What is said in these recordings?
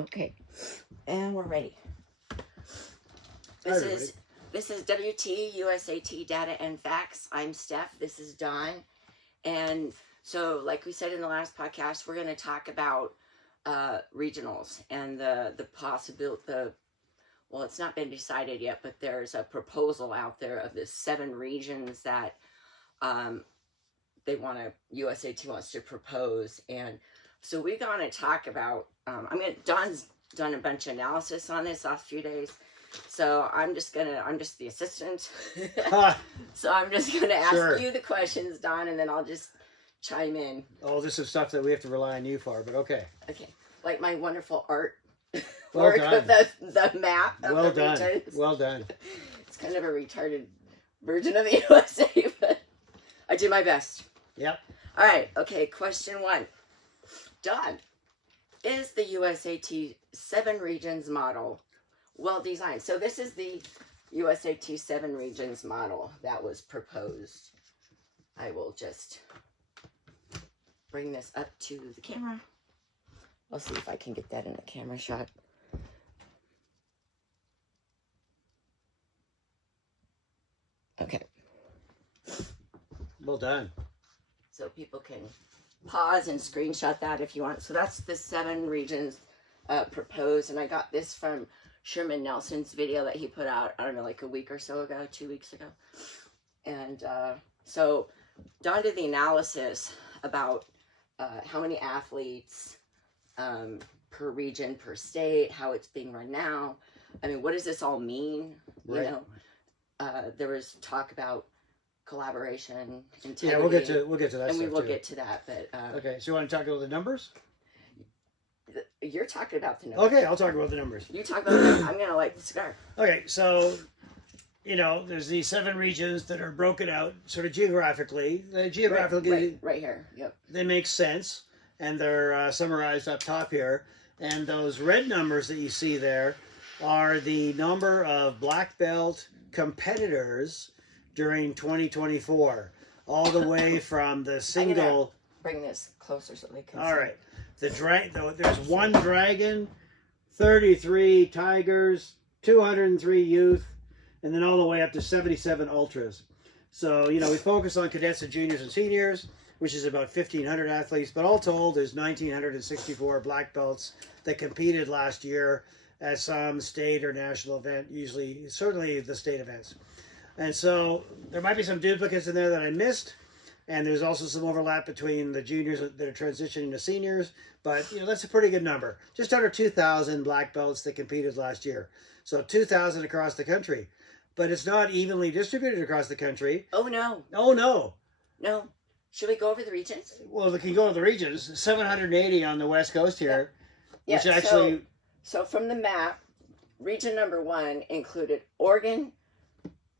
Okay, and we're ready. This is WT USAT Data and Facts. I'm Steph. This is Dawn. And so, like we said in the last podcast, we're going to talk about regionals and the possibility. Well, it's not been decided yet, but there's a proposal out there of the 7 regions that USAT wants to propose. And so we're going to talk about. Dawn's done a bunch of analysis on this last few days. So I'm just the assistant. So I'm just gonna ask you the questions, Don, and then I'll just chime in. Oh, this is stuff that we have to rely on you for, but okay. Okay. Like my wonderful art well work done. with the map of well the done. regions. Well done. It's kind of a retarded version of the USA, but I do my best. Yep. All right, okay, question 1. Don, is the USAT 7 regions model well designed? So this is the USAT 7 regions model that was proposed. I will just bring this up to the camera. I'll see if I can get that in a camera shot. Okay. Well done. So people can pause and screenshot that if you want. So that's the 7 regions proposed, and I got this from Sherman Nelson's video that he put out, I don't know, like a week or so ago, 2 weeks ago. And so Don did the analysis about how many athletes per region, per state, how it's being run now. I mean, what does this all mean? Right. You know, there was talk about collaboration, integrity. Yeah, we'll get to that. And we will too. get to that, but okay. So you want to talk about the numbers? You're talking about the numbers. Okay, I'll talk about the numbers. You talk about them. I'm gonna light the cigar. Okay, so there's these 7 regions that are broken out sort of geographically. Right here. Yep. They make sense, and they're summarized up top here. And those red numbers that you see there are the number of black belt competitors during 2024, all the way from the single. Bring this closer so they can. All see. right. There's 1 dragon, 33 tigers, 203 youth, and then all the way up to 77 ultras. So, we focus on cadets and juniors and seniors, which is about 1,500 athletes. But all told, there's 1,964 black belts that competed last year at some state or national event, certainly the state events. And so there might be some duplicates in there that I missed. And there's also some overlap between the juniors that are transitioning to seniors. But, that's a pretty good number. Just under 2,000 black belts that competed last year. So 2,000 across the country. But it's not evenly distributed across the country. Oh, no. Oh, no. No. Should we go over the regions? Well, we can go to the regions. 780 on the West Coast here. Yeah. Which actually... So from the map, region number 1 included Oregon,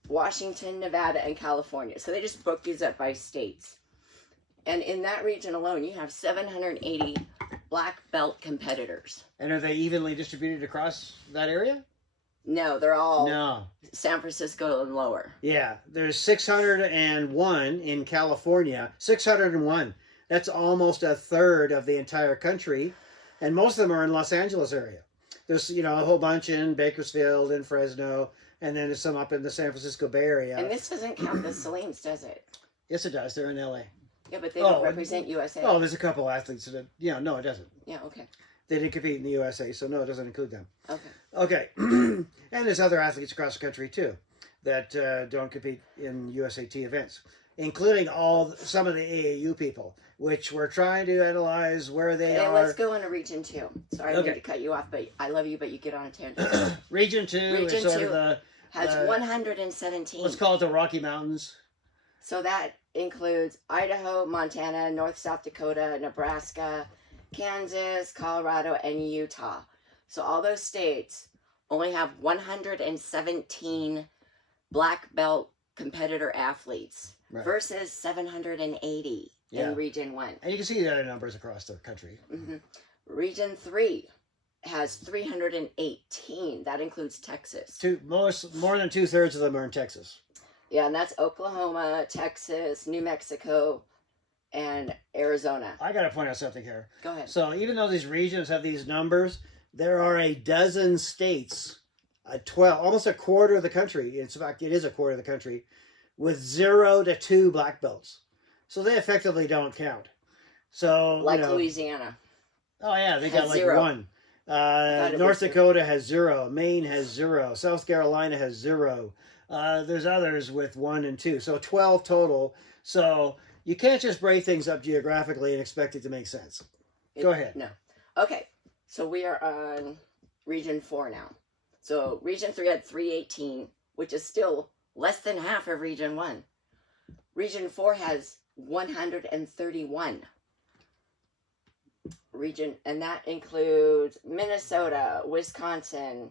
Washington, Nevada, and California. So they just booked these up by states. And in that region alone, you have 780 black belt competitors. And are they evenly distributed across that area? No, they're all San Francisco and lower. Yeah, there's 601 in California. 601. That's almost a third of the entire country. And most of them are in Los Angeles area. There's, a whole bunch in Bakersfield and Fresno. And then there's some up in the San Francisco Bay Area. And this doesn't count the Saleens, does it? Yes, it does. They're in LA. Yeah, but they don't represent USA. Oh, there's a couple athletes that, no, it doesn't. Yeah, okay. They didn't compete in the USA, so no, it doesn't include them. Okay. Okay. And there's other athletes across the country, too, that don't compete in USAT events, including some of the AAU people, which we're trying to analyze where they are. Let's go into region 2. Sorry, I need to cut you off, but I love you, but you get on a tangent. Region 2 is sort of the... has 117. Let's call it the Rocky Mountains. So that includes Idaho, Montana, North South Dakota, Nebraska, Kansas, Colorado, and Utah. So all those states only have 117 black belt competitor athletes versus 780 in Region 1. And you can see the other numbers across the country. Mm-hmm. Region 3 has 318. That includes Texas. More than 2/3 of them are in Texas. Yeah, and that's Oklahoma, Texas, New Mexico, and Arizona. I got to point out something here. Go ahead. So even though these regions have these numbers, there are a dozen states, 12, almost a quarter of the country. In fact, it is a quarter of the country with 0 to 2 black belts. So they effectively don't count. So Like Louisiana. Oh yeah, they got like 0. 1. North Dakota has 0. Maine has 0. South Carolina has 0. There's others with 1 and 2. So 12 total. So you can't just break things up geographically and expect it to make sense. Go ahead. No. Okay. So we are on Region 4 now. So Region 3 had 318, which is still less than half of Region 1. Region 4 has 131. And that includes Minnesota, Wisconsin,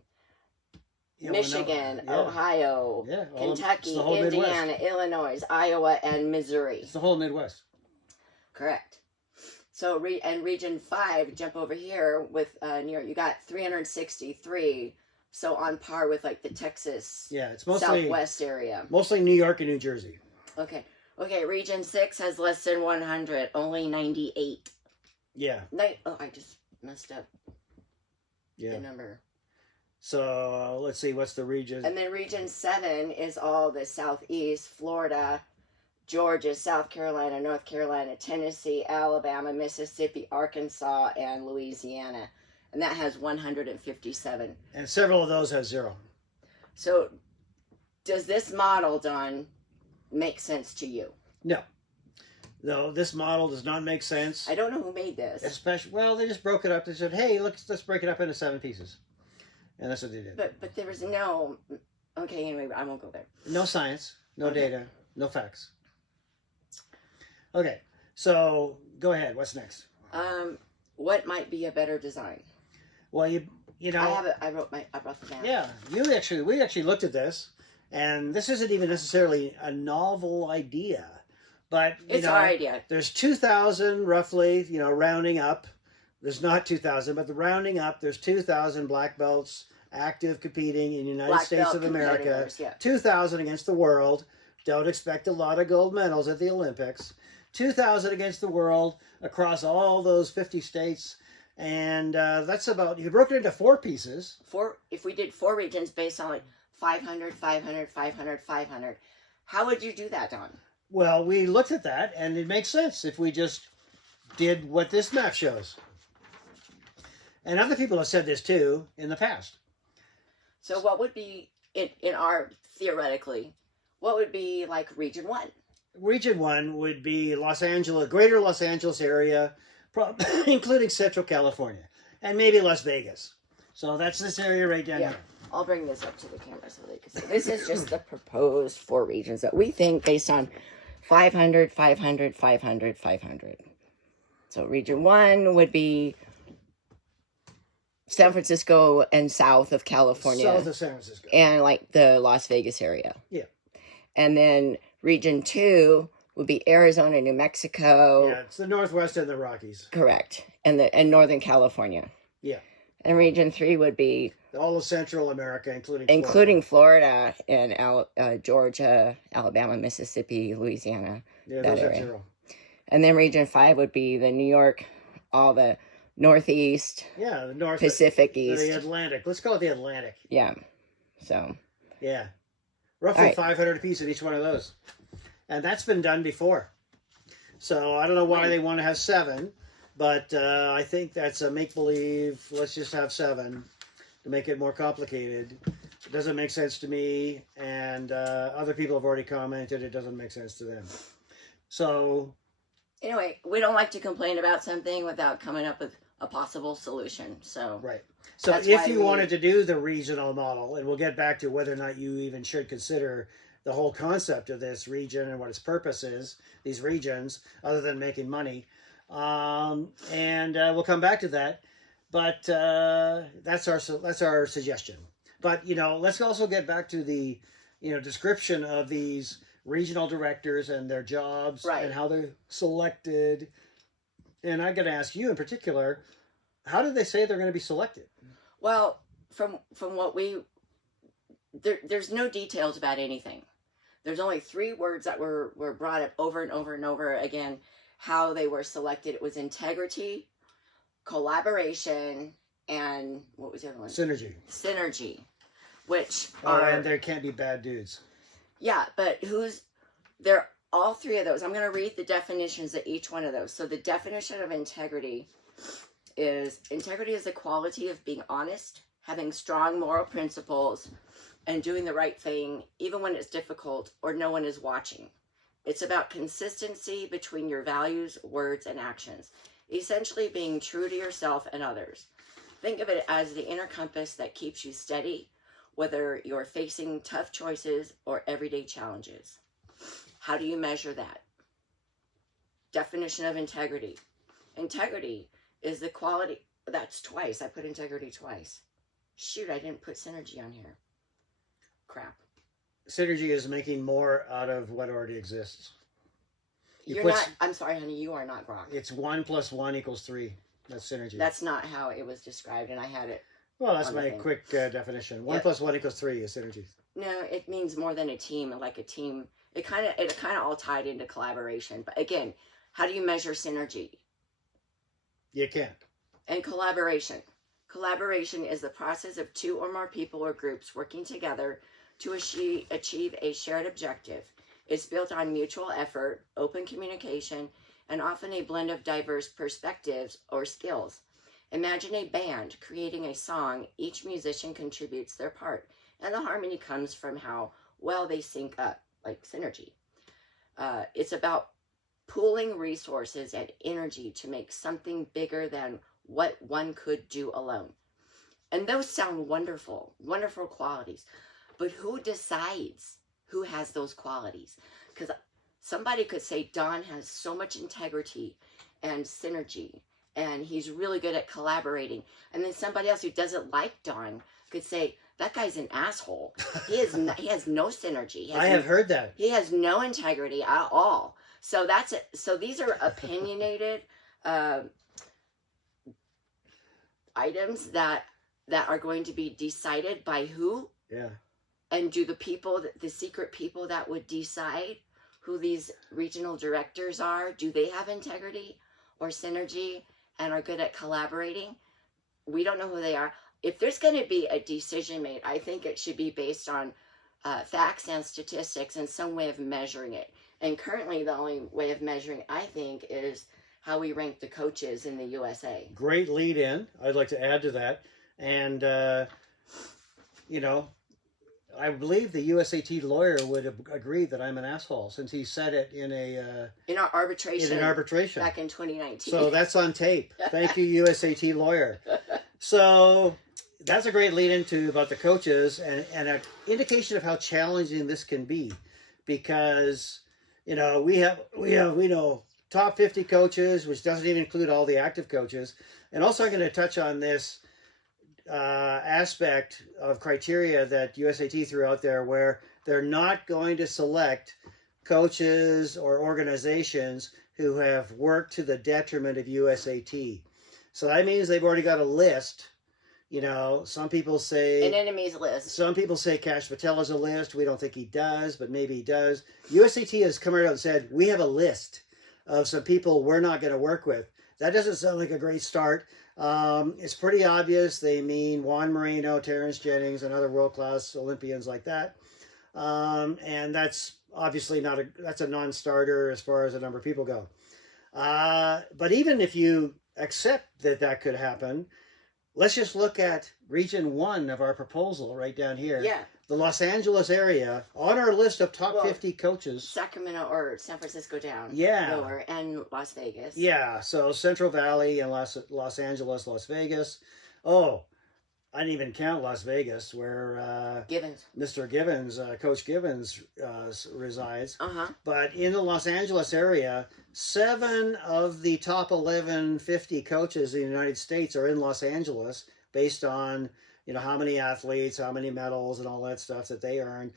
Michigan, Ohio, Kentucky, Indiana, Midwest. Illinois, Iowa, and Missouri. It's the whole Midwest. Correct. So, and Region 5, jump over here with New York, you got 363. So on par with like the Texas, it's mostly Southwest area. Mostly New York and New Jersey. Okay. Region 6 has less than 100, only 98. Yeah. Oh, I just messed up the number. So let's see, what's the region? And then Region 7 is all the Southeast, Florida, Georgia, South Carolina, North Carolina, Tennessee, Alabama, Mississippi, Arkansas, and Louisiana. And that has 157. And several of those have 0. So does this model, Don, make sense to you? No. No, this model does not make sense. I don't know who made this. Especially, well, they just broke it up. They said, hey, let's break it up into 7 pieces. And that's what they did. But there was no... Okay, anyway, I won't go there. No science, no data, no facts. Okay, so go ahead. What's next? What might be a better design? Well, you know... I brought it down. Yeah, we actually looked at this, and this isn't even necessarily a novel idea. But, it's our idea. There's 2,000 roughly, rounding up. There's not 2,000, but the rounding up, there's 2,000 black belts active competing in the United States of America. Yeah. 2,000 against the world. Don't expect a lot of gold medals at the Olympics. 2,000 against the world across all those 50 states. And that's about, you broke it into 4 pieces. If we did 4 regions based on like 500, 500, 500, 500, how would you do that, Don? Well, we looked at that, and it makes sense if we just did what this map shows. And other people have said this, too, in the past. So what would be, in our, theoretically, what would be like Region 1? Region 1 would be Los Angeles, greater Los Angeles area, including Central California, and maybe Las Vegas. So that's this area right down here. I'll bring this up to the camera so they can see. This is just the proposed 4 regions that we think based on 500, 500, 500, 500. So Region 1 would be San Francisco and south of California. South of San Francisco. And like the Las Vegas area. Yeah. And then Region 2 would be Arizona, New Mexico. Yeah, it's the Northwest and the Rockies. Correct. And Northern California. Yeah. And Region 3 would be all of Central America, including Florida and Georgia, Alabama, Mississippi, Louisiana. Yeah, those are 0. And then Region 5 would be the New York, all the Northeast. Yeah, the North Pacific East. The Atlantic. Let's call it the Atlantic. Yeah. So. Yeah. Roughly 500 apiece in each one of those. And that's been done before. So I don't know why they want to have 7. But I think that's a make-believe. Let's just have 7 to make it more complicated. It doesn't make sense to me, and other people have already commented it doesn't make sense to them. So... Anyway, we don't like to complain about something without coming up with a possible solution. So right. So if you wanted to do the regional model, and we'll get back to whether or not you even should consider the whole concept of this region and what its purpose is, these regions, other than making money... and we'll come back to that, but that's our suggestion. But let's also get back to the description of these regional directors and their jobs and how they're selected. And I'm going to ask you in particular, how did they say they're going to be selected? Well, from what there's no details about anything. There's only 3 words that were brought up over and over and over again. How they were selected. It was integrity, collaboration, and what was the other one? Synergy. Synergy, which Oh, are, and there can't be bad dudes. yeah, but they're all three of those. I'm going to read the definitions of each one of those. So the definition of integrity is the quality of being honest, having strong moral principles, and doing the right thing even when it's difficult or no one is watching. It's about consistency between your values, words, and actions. Essentially being true to yourself and others. Think of it as the inner compass that keeps you steady, whether you're facing tough choices or everyday challenges. How do you measure that? Definition of integrity. Integrity is the quality, that's twice. I put integrity twice. Shoot, I didn't put synergy on here. Crap. Synergy is making more out of what already exists. I'm sorry, honey, you are not Grok. It's 1 + 1 = 3. That's synergy. That's not how it was described, and I had it. Well, that's my quick definition. 1 + 1 = 3 is synergy. No, it means more than a team. Like a team, it kind of all tied into collaboration. But again, how do you measure synergy? You can't. And collaboration. Collaboration is the process of two or more people or groups working together to achieve a shared objective. It's built on mutual effort, open communication, and often a blend of diverse perspectives or skills. Imagine a band creating a song. Each musician contributes their part, and the harmony comes from how well they sync up, like synergy. It's about pooling resources and energy to make something bigger than what one could do alone. And those sound wonderful, wonderful qualities. But who decides who has those qualities? Because somebody could say Don has so much integrity and synergy, and he's really good at collaborating. And then somebody else who doesn't like Don could say, that guy's an asshole. He has no synergy. I have heard that. He has no integrity at all. So that's it. So these are opinionated items that are going to be decided by who? Yeah. And do the secret people that would decide who these regional directors are, do they have integrity or synergy and are good at collaborating? We don't know who they are. If there's going to be a decision made, I think it should be based on facts and statistics and some way of measuring it. And currently the only way of measuring, I think, is how we rank the coaches in the USA. Great lead in. I'd like to add to that. And, I believe the USAT lawyer would agree that I'm an asshole since he said it in our arbitration. In an arbitration. Back in 2019. So that's on tape. Thank you, USAT lawyer. So that's a great lead into about the coaches and an indication of how challenging this can be, because we know top 50 coaches, which doesn't even include all the active coaches, and also I'm going to touch on this aspect of criteria that USAT threw out there, where they're not going to select coaches or organizations who have worked to the detriment of USAT. So that means they've already got a list. Some people say an enemies list. Some people say Cash Patel has a list. We don't think he does, but maybe he does. USAT has come out and said, we have a list of some people we're not going to work with. That doesn't sound like a great start. It's pretty obvious they mean Juan Moreno, Terrence Jennings, and other world-class Olympians like that. And that's obviously that's a non-starter as far as the number of people go. But even if you accept that could happen, let's just look at Region 1 of our proposal right down here. Yeah. The Los Angeles area, on our list of top 50 coaches. Sacramento or San Francisco down. Yeah. Lower, and Las Vegas. Yeah, so Central Valley and Los Angeles, Las Vegas. Oh, I didn't even count Las Vegas, where Givens. Mr. Givens, Coach Givens, resides. Uh-huh. But in the Los Angeles area, 7 of the top 50 coaches in the United States are in Los Angeles, based on how many athletes, how many medals, and all that stuff that they earned.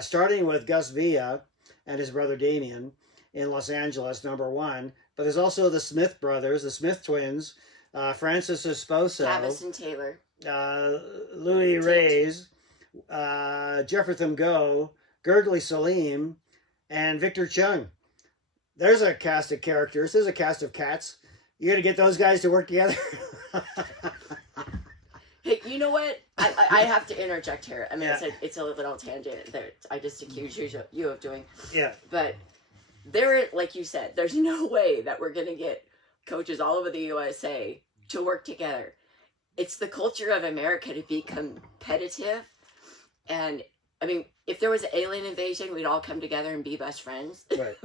Starting with Gus Villa and his brother Damien in Los Angeles, number 1. But there's also the Smith brothers, the Smith twins, Francis Esposo, Travis and Taylor, Louis Reyes, Jefferson Go, Gurgley Salim, and Victor Chung. There's a cast of characters. There's a cast of cats. You're going to get those guys to work together? you know what? I have to interject here. I mean, Yeah. it's a little tangent that I just accused you of doing. Yeah. But like you said, there's no way that we're going to get coaches all over the USA to work together. It's the culture of America to be competitive. And I mean, if there was an alien invasion, we'd all come together and be best friends. Right.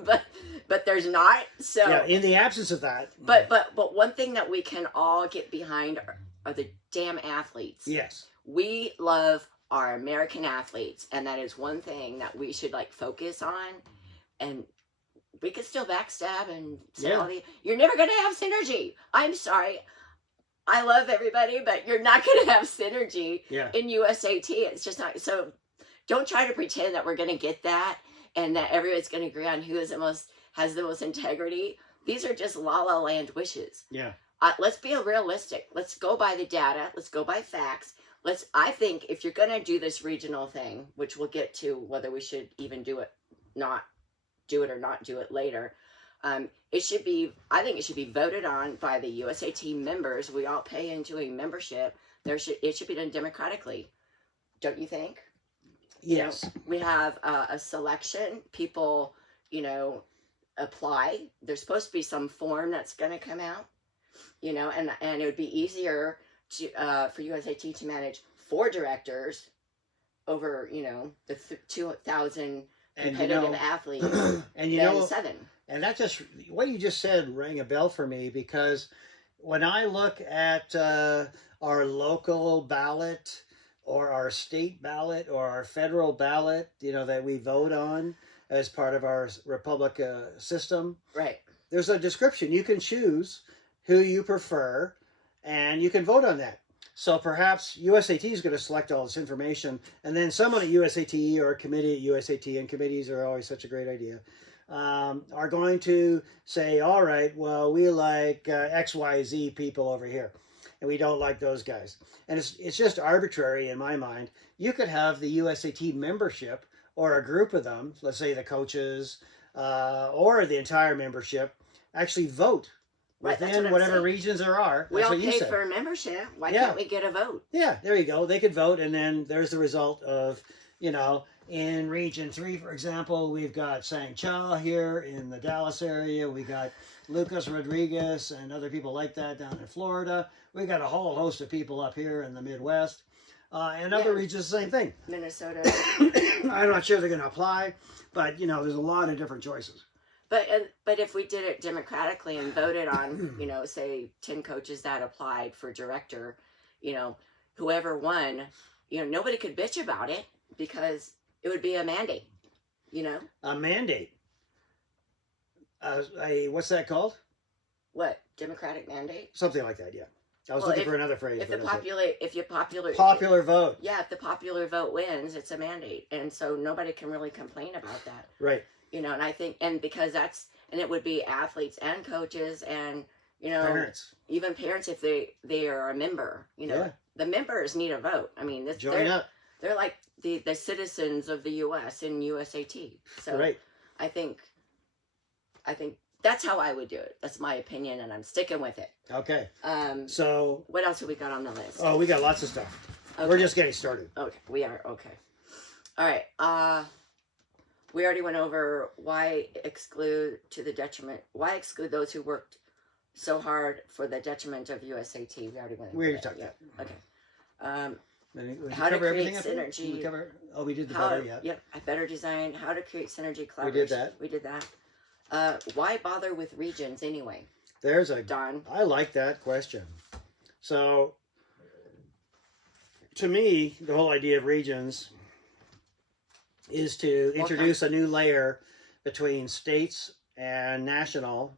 but there's not. So yeah, in the absence of that. But one thing that we can all get behind are the damn athletes. Yes. We love our American athletes, and that is one thing that we should like focus on. And we could still backstab and say all the. You're never going to have synergy. I'm sorry. I love everybody, but you're not going to have synergy in USAT. It's just not. So don't try to pretend that we're going to get that and that everyone's going to agree on who is has the most integrity. These are just la la land wishes. Yeah. Let's be realistic. Let's go by the data. Let's go by facts. I think if you're going to do this regional thing, which we'll get to whether we should even do it, not do it or not do it later. I think it should be voted on by the USAT members. We all pay into a membership. It should be done democratically. Don't you think? Yes. You know, we have a selection. People, apply. There's supposed to be some form that's going to come out, and it would be easier for USAT to manage 4 directors over, the 2,000 competitive athletes and 7. And that what you just said rang a bell for me, because when I look at our local ballot or our state ballot or our federal ballot, that we vote on as part of our republic system, right? There's a description. You can choose who you prefer, and you can vote on that. So perhaps USAT is going to select all this information, and then someone at USAT or a committee at USAT, and committees are always such a great idea, are going to say, all right, well, we like XYZ people over here, and we don't like those guys. And it's just arbitrary in my mind. You could have the USAT membership or a group of them, let's say the coaches or the entire membership, actually vote within whatever regions there are. We all pay for a membership. Why can't we get a vote? Yeah, there you go. They could vote, and then there's the result of, in Region 3, for example, we've got Sang Cha here in the Dallas area. We got Lucas Rodriguez and other people like that down in Florida. We got a whole host of people up here in the Midwest. And other regions, the same thing. Minnesota. I'm not sure they're going to apply, but, there's a lot of different choices. But if we did it democratically and voted on, say 10 coaches that applied for director, whoever won, nobody could bitch about it because it would be a mandate, A mandate? What's that called? What? Democratic mandate? Something like that, yeah. I was looking for another phrase. Popular vote. Yeah, if the popular vote wins, it's a mandate. And so nobody can really complain about that. Right. And I think, and because it would be athletes and coaches and, parents. Even parents if they are a member, the members need a vote. I mean, join up. They're like the citizens of the U.S. in USAT. So right. I think that's how I would do it. That's my opinion, and I'm sticking with it. Okay. So what else have we got on the list? Oh, we got lots of stuff. Okay. We're just getting started. Okay, we are. Okay. All right. We already went over why exclude those who worked so hard for the detriment of USAT. We already went over we already talked about that. Okay. How to create synergy. We did the better, yeah. Yep, better design. How to create synergy collaboration. We did that. Why bother with regions anyway? Don. I like that question. So, to me, the whole idea of regions is to introduce a new layer between states and national.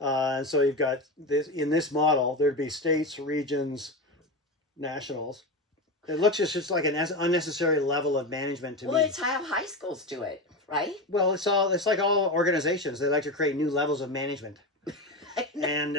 And so you've got this in this model, there'd be states, regions, nationals. It looks just like an unnecessary level of management to me. Well, it's how high schools do it, right? Well, it's like all organizations. They like to create new levels of management. And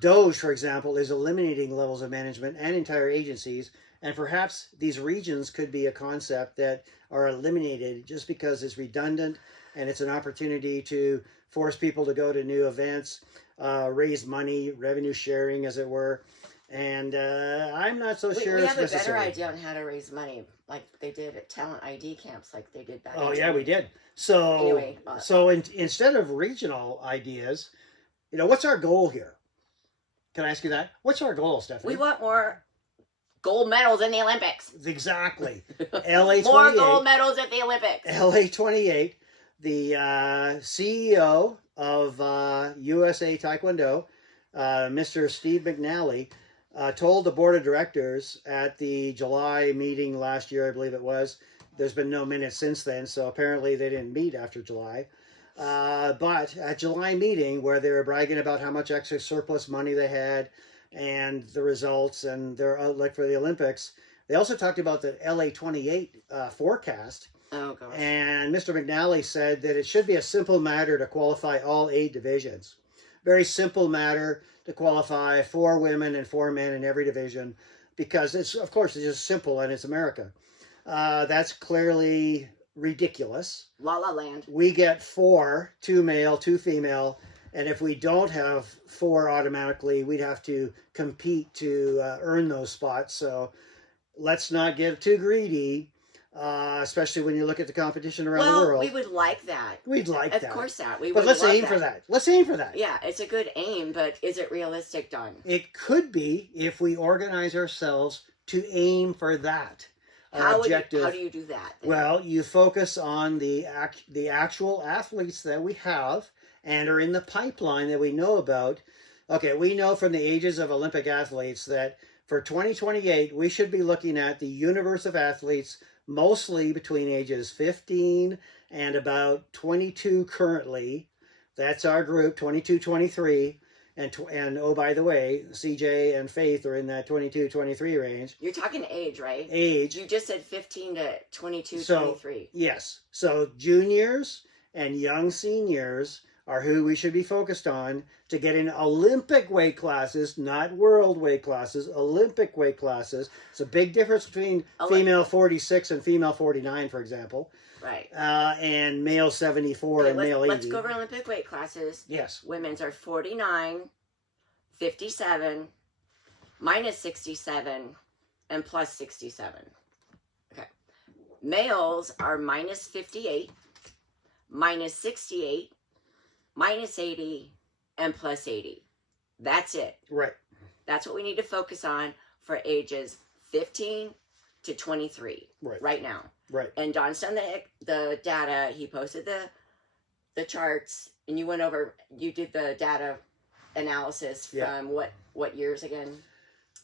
DOGE, for example, is eliminating levels of management and entire agencies. And perhaps these regions could be a concept that are eliminated just because it's redundant and it's an opportunity to force people to go to new events, raise money, revenue sharing, as it were. And I'm not so sure We it's have a necessary. better idea on how to raise money, like they did at talent ID camps, like they did back. Oh in yeah, we did. So Anyway, instead of regional ideas, what's our goal here? Can I ask you that? What's our goal, Stephanie? we want more gold medals in the Olympics. Exactly. LA 28. More gold medals at the Olympics. LA 28, the CEO of USA Taekwondo, Mr. Steve McNally, told the board of directors at the July meeting last year, I believe it was. There's been no minutes since then, so apparently they didn't meet after July. But at July meeting, where they were bragging about how much extra surplus money they had and the results and their outlook for the Olympics, they also talked about the LA 28 forecast. Oh, gosh. And Mr. McNally said that it should be a simple matter to qualify all 8 divisions. Very simple matter to qualify 4 women and 4 men in every division, because of course, it's just simple and it's America. That's clearly ridiculous. La La Land. We get 4, 2 male, 2 female, and if we don't have 4 automatically, we'd have to compete to earn those spots. So let's not get too greedy, especially when you look at the competition around the world. Well, we would like that. We'd like that. Of course that. We but would let's love aim that. for that. Let's aim for that. Yeah, it's a good aim, but is it realistic, Don? It could be if we organize ourselves to aim for that. How objective. How do you do that? Then? Well, you focus on the actual athletes that we have and are in the pipeline that we know about. Okay, we know from the ages of Olympic athletes that for 2028, we should be looking at the universe of athletes mostly between ages 15 and about 22 currently. That's our group, 22, 23. And oh, by the way, CJ and Faith are in that 22, 23 range. You're talking age, right? Age. You just said 15 to 22, So, 23. Yes. So juniors and young seniors are who we should be focused on to get in Olympic weight classes, not world weight classes, Olympic weight classes. It's a big difference between female 46 and female 49, for example. Right. And male 74 and male 80. Let's go over Olympic weight classes. Yes. Women's are 49, 57, minus 67, and plus 67. Okay. Males are minus 58, minus 68, minus 80, and plus 80. That's it. Right. That's what we need to focus on for ages 15 to 23 right now. Right. And Don's done the data. He posted the charts, and you did the data analysis from what years again?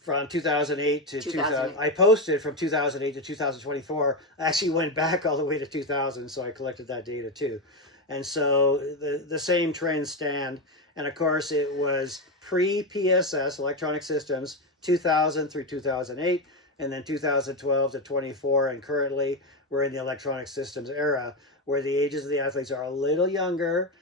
From 2008 to 2000. I posted from 2008 to 2024. I actually went back all the way to 2000, so I collected that data too. And so the same trends stand. And of course, it was pre-PSS, electronic systems, 2000 through 2008, and then 2012 to 24. And currently, we're in the electronic systems era, where the ages of the athletes are a little younger.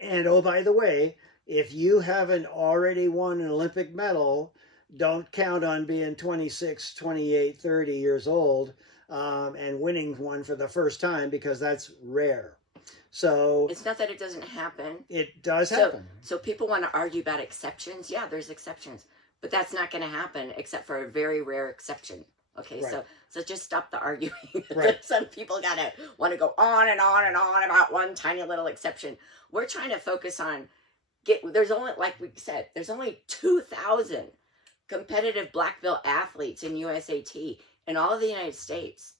And oh, by the way, if you haven't already won an Olympic medal, don't count on being 26, 28, 30 years old and winning one for the first time, because that's rare. So it's not that it doesn't happen. It does happen. So people want to argue about exceptions. Yeah, there's exceptions, but that's not going to happen except for a very rare exception. Okay, right. So just stop the arguing. Right. Some people want to go on and on and on about one tiny little exception. We're trying to focus on there's only, like we said, there's only 2,000 competitive black belt athletes in USAT in all of the United States.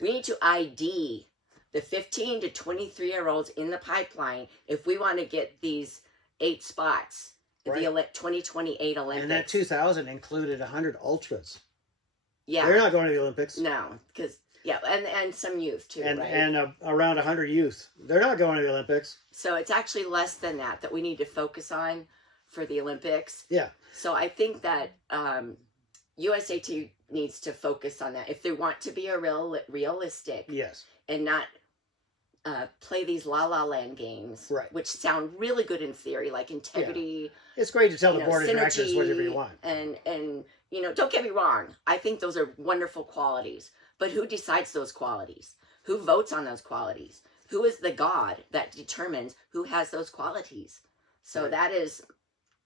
We need to ID the 15 to 23-year-olds in the pipeline if we want to get these 8 spots at the 2028 Olympics. And that 2,000 included 100 ultras. Yeah. They're not going to the Olympics. No, because, and some youth too, and, right? And around 100 youth. They're not going to the Olympics. So it's actually less than that we need to focus on for the Olympics. Yeah. So I think that USAT needs to focus on that. If they want to be a realistic. Yes. And not play these La La Land games, right, which sound really good in theory, like integrity. Yeah. It's great to tell the board of directors whatever you want. And don't get me wrong. I think those are wonderful qualities. But who decides those qualities? Who votes on those qualities? Who is the God that determines who has those qualities? So that is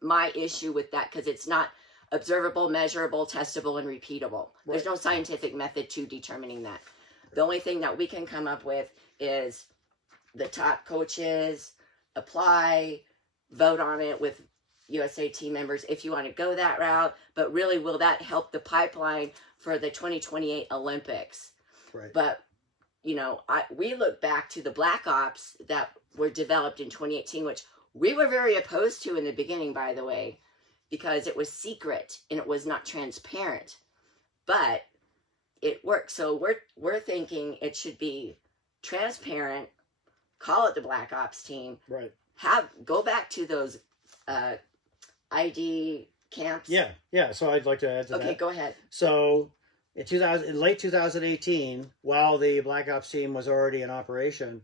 my issue with that, because it's not observable, measurable, testable, and repeatable. Right. There's no scientific method to determining that. The only thing that we can come up with is the top coaches apply, vote on it with USAT members if you want to go that route. But really, will that help the pipeline for the 2028 Olympics? Right. But, you know, we look back to the Black Ops that were developed in 2018, which we were very opposed to in the beginning, by the way, because it was secret and it was not transparent. But it worked. So we're thinking it should be transparent. Call it the Black Ops team. Right. Go back to those ID camps. Yeah. So I'd like to add to that. Okay, go ahead. So in late 2018, while the Black Ops team was already in operation,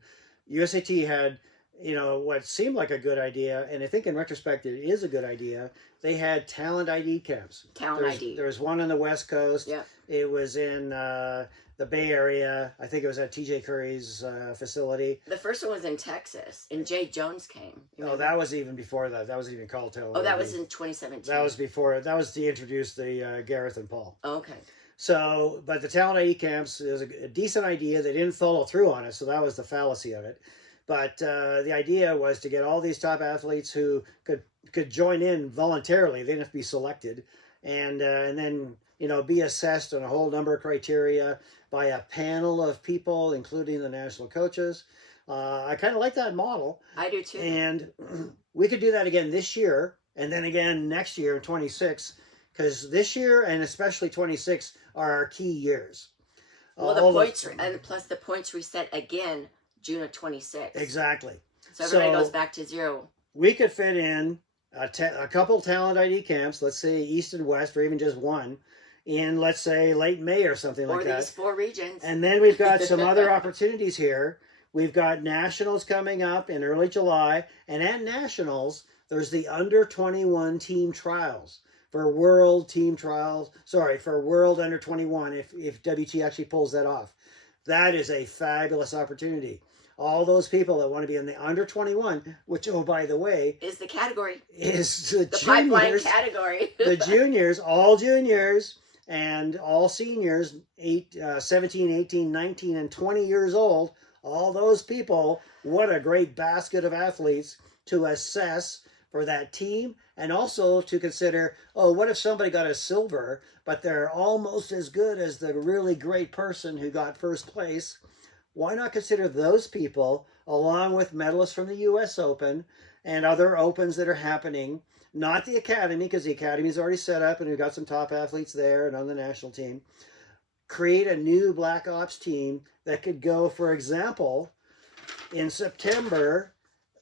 USAT had, you know, what seemed like a good idea, and I think in retrospect it is a good idea. They had talent ID camps. There was one on the West Coast. Yeah. It was in the Bay Area. I think it was at TJ Curry's facility. The first one was in Texas, and Jay Jones came. Oh, that was even before that. That wasn't even called talent. Oh, that was in 2017. That was before. That was to introduce the Gareth and Paul. Oh, okay. So, but the talent ID camps is a decent idea. They didn't follow through on it, so that was the fallacy of it. But the idea was to get all these top athletes who could join in voluntarily. They didn't have to be selected, and then, you know, be assessed on a whole number of criteria by a panel of people, including the national coaches. I kind of like that model. I do too. And we could do that again this year, and then again next year in 26, because this year and especially 26 are our key years. Well, the points and plus the points reset again June of 26. Exactly. So everybody goes back to zero. We could fit in a couple talent ID camps, let's say East and West, or even just one, in, let's say, late May or something like that. Or these 4 regions. And then we've got some other opportunities here. We've got nationals coming up in early July, and at nationals, there's the under 21 team trials for world under 21, if WT actually pulls that off. That is a fabulous opportunity. All those people that want to be in the under 21, which, oh, by the way, is the category. Is the juniors, pipeline category. The juniors, all juniors, and all seniors, 17, 18, 19, and 20 years old, all those people, what a great basket of athletes to assess for that team, and also to consider, oh, what if somebody got a silver, but they're almost as good as the really great person who got first place? Why not consider those people along with medalists from the U.S. Open and other Opens that are happening? Not the Academy, because the Academy is already set up and we've got some top athletes there and on the national team. Create a new Black Ops team that could go, for example, in September,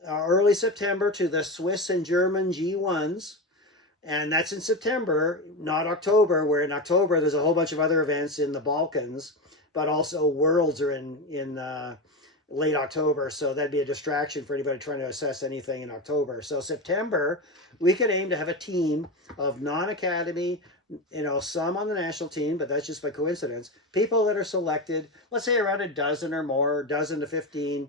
early September, to the Swiss and German G1s. And that's in September, not October, where in October there's a whole bunch of other events in the Balkans, but also Worlds are in late October, so that'd be a distraction for anybody trying to assess anything in October. So September, we could aim to have a team of non-academy, you know, some on the national team, but that's just by coincidence, people that are selected, let's say around a dozen or more, dozen to 15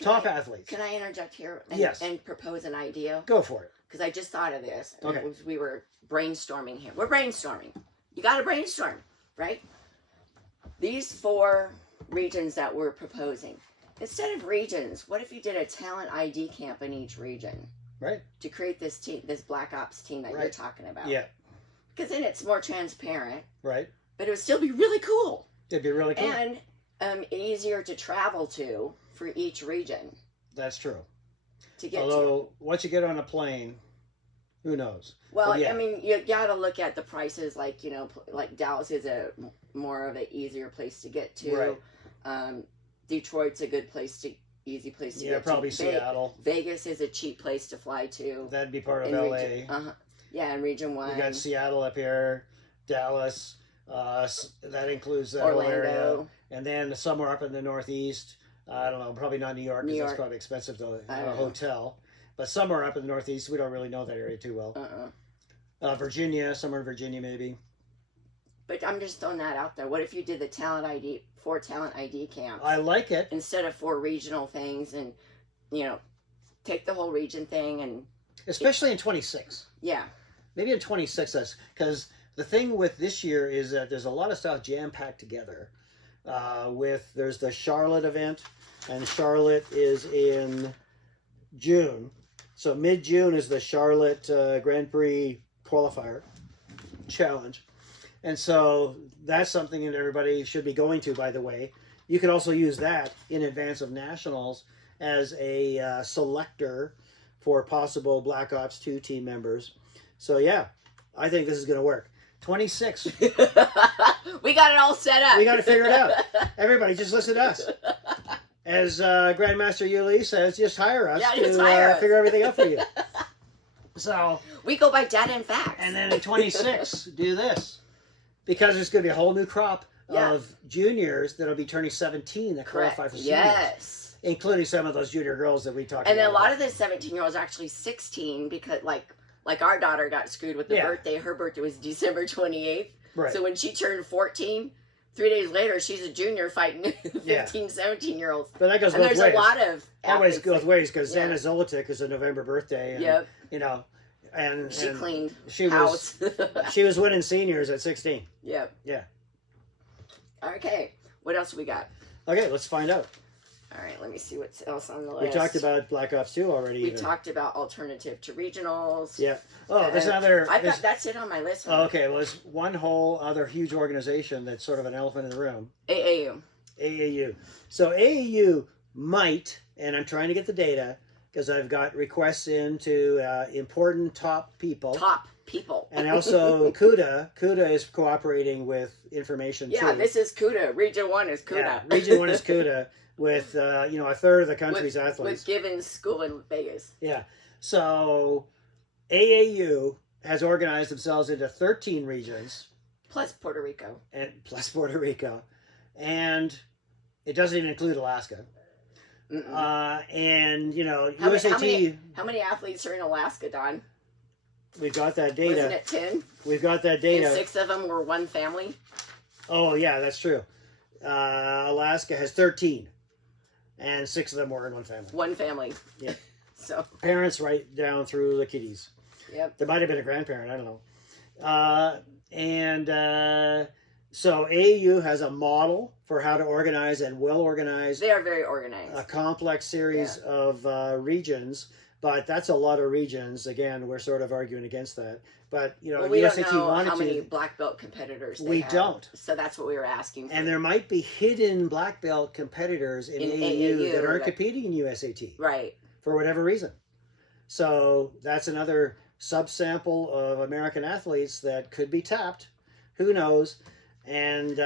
top athletes. Can I interject here Yes. and propose an idea? Go for it. Because I just thought of this. Okay. We were brainstorming here. We're brainstorming. You got to brainstorm, right? These 4 regions that we're proposing. Instead of regions, what if you did a talent ID camp in each region? Right. To create this team, this Black Ops team that you're talking about. Yeah. Because then it's more transparent. Right. But it would still be really cool. It'd be really cool. And easier to travel to for each region. That's true. To get Although, once you get on a plane, who knows? Well, yeah. I mean, you got to look at the prices. Like, you know, like Dallas is a more of an easier place to get to. Right. Detroit's a good easy place to get to. Yeah, probably Seattle. Vegas is a cheap place to fly to. That'd be part of LA. Yeah, in Region 1. You got Seattle up here, Dallas. That includes that Orlando. whole area. And then somewhere up in the Northeast. I don't know, probably not New York, because that's probably expensive to a hotel. But somewhere up in the Northeast, we don't really know that area too well. Virginia, somewhere in Virginia maybe. But I'm just throwing that out there. What if you did the 4 talent ID camps? I like it. Instead of 4 regional things, and, you know, take the whole region thing and... Especially in 26. Yeah. maybe in 26. Because the thing with this year is that there's a lot of stuff jam-packed together. There's the Charlotte event, and Charlotte is in June. So mid-June is the Charlotte Grand Prix qualifier challenge. And so that's something that everybody should be going to, by the way. You can also use that in advance of nationals as a selector for possible Black Ops 2 team members. So yeah, I think this is going to work. 26. We got it all set up. We got to figure it out. Everybody, just listen to us. As Grandmaster Yuli says, just hire us to figure everything out for you. So we go by data and facts. And then in 26, do this. Because there's going to be a whole new crop of juniors that'll be turning 17 that qualify for seniors. Yes. Including some of those junior girls that we talked about. And a lot of the 17-year-olds are actually 16 because, like our daughter got screwed with the birthday. Her birthday was December 28th. Right. So when she turned 14, 3 days later, she's a junior fighting 15, 17-year-olds. But that goes both ways. And there's a lot of... That always goes both ways because Xana Zolotic is a November birthday. And, you know, and she cleaned she house. She was winning seniors at 16. Yep. Yeah. Okay. What else we got? Okay, let's find out. All right, let me see what's else on the list. We talked about Black Ops 2 already. We talked about alternative to regionals. Yeah. Oh, there's another... That's it on my list. Oh, okay, well, there's one whole other huge organization that's sort of an elephant in the room. AAU. AAU. So AAU might, and I'm trying to get the data, because I've got requests into important top people. Top people. And also CUDA. CUDA is cooperating with information too. Yeah, this is CUDA. Region 1 is CUDA. Yeah, Region 1 is CUDA with, you know, a third of the country's athletes. With Given's school in Vegas. Yeah. So AAU has organized themselves into 13 regions. Plus Puerto Rico. And it doesn't even include Alaska. And, you know, how USAT... How many athletes are in Alaska, Don? We've got that data. Wasn't it 10? We've got that data. And 6 of them were one family? Oh, yeah, that's true. Alaska has 13. And 6 of them were in one family. One family. Yeah. So parents right down through the kiddies. Yep. There might have been a grandparent. I don't know. So AAU has a model for how to organize and will organize. They are very organized. A complex series of regions, but that's a lot of regions. Again, we're sort of arguing against that. But you know, we USAT don't know wanted how many black belt competitors they have. don't. So that's what we were asking for. And there might be hidden black belt competitors in AAU that aren't competing in USAT. Right. For whatever reason. So that's another subsample of American athletes that could be tapped. Who knows? And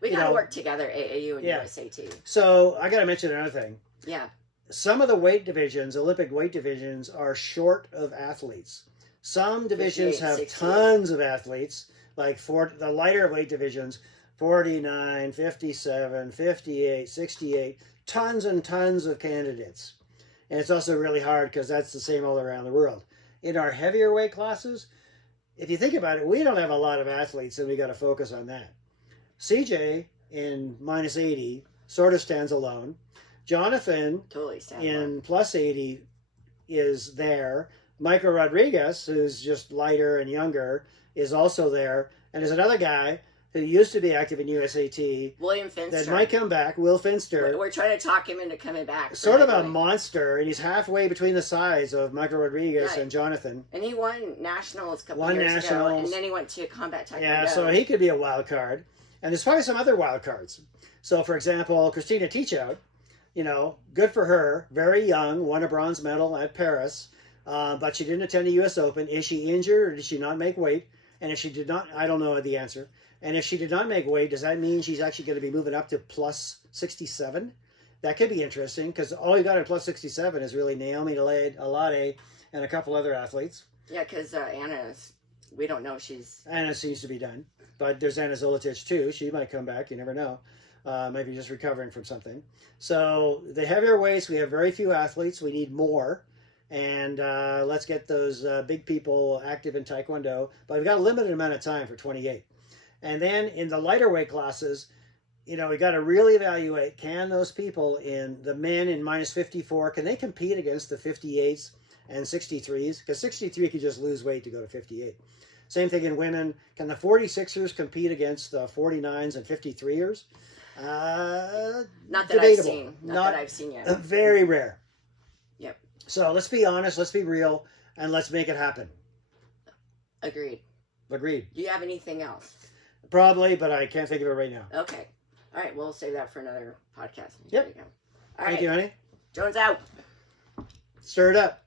we got to work together, AAU and USAT. So I got to mention another thing. Yeah. Some of the weight divisions, Olympic weight divisions, are short of athletes. Some divisions have 60. tons of athletes, like for the lighter weight divisions, 49, 57, 58, 68, tons and tons of candidates. And it's also really hard because that's the same all around the world. In our heavier weight classes, if you think about it, we don't have a lot of athletes, and we got to focus on that. CJ in minus 80 sort of stands alone. Jonathan in plus 80 is there. Michael Rodriguez, who's just lighter and younger, is also there. And there's another guy who used to be active in USAT. William Finster. That might come back. Will Finster. We're trying to talk him into coming back. Sort of a monster, and he's halfway between the size of Michael Rodriguez and Jonathan. And he won nationals a couple years ago, and then he went to combat taekwondo. Yeah, so he could be a wild card. And there's probably some other wild cards. So, for example, Christina Teachout, you know, good for her. Very young, won a bronze medal at Paris, but she didn't attend the U.S. Open. Is she injured, or did she not make weight? And if she did not, I don't know the answer. And if she did not make weight, does that mean she's actually going to be moving up to plus 67? That could be interesting, because all you got at plus 67 is really Naomi Alade and a couple other athletes. Yeah, because Anna's, we don't know she's... Anna seems to be done. But there's Anna Zolotic, too. She might come back. You never know. Maybe just recovering from something. So the heavier weights, we have very few athletes. We need more. And let's get those big people active in Taekwondo. But we've got a limited amount of time for 28. And then in the lighter weight classes, you know, we got to really evaluate, can those people in the men in minus 54, can they compete against the 58s and 63s, because 63 could just lose weight to go to 58. Same thing in women. Can the 46ers compete against the 49s and 53ers? Not that debatable. I've seen. Not that I've seen yet. Very rare. Yep. So let's be honest, let's be real, and let's make it happen. Agreed. Agreed. Do you have anything else? Probably, but I can't think of it right now. Okay. All right, we'll save that for another podcast. Yep. There you go. All Thank right. you, honey. Jones out. Stir it up.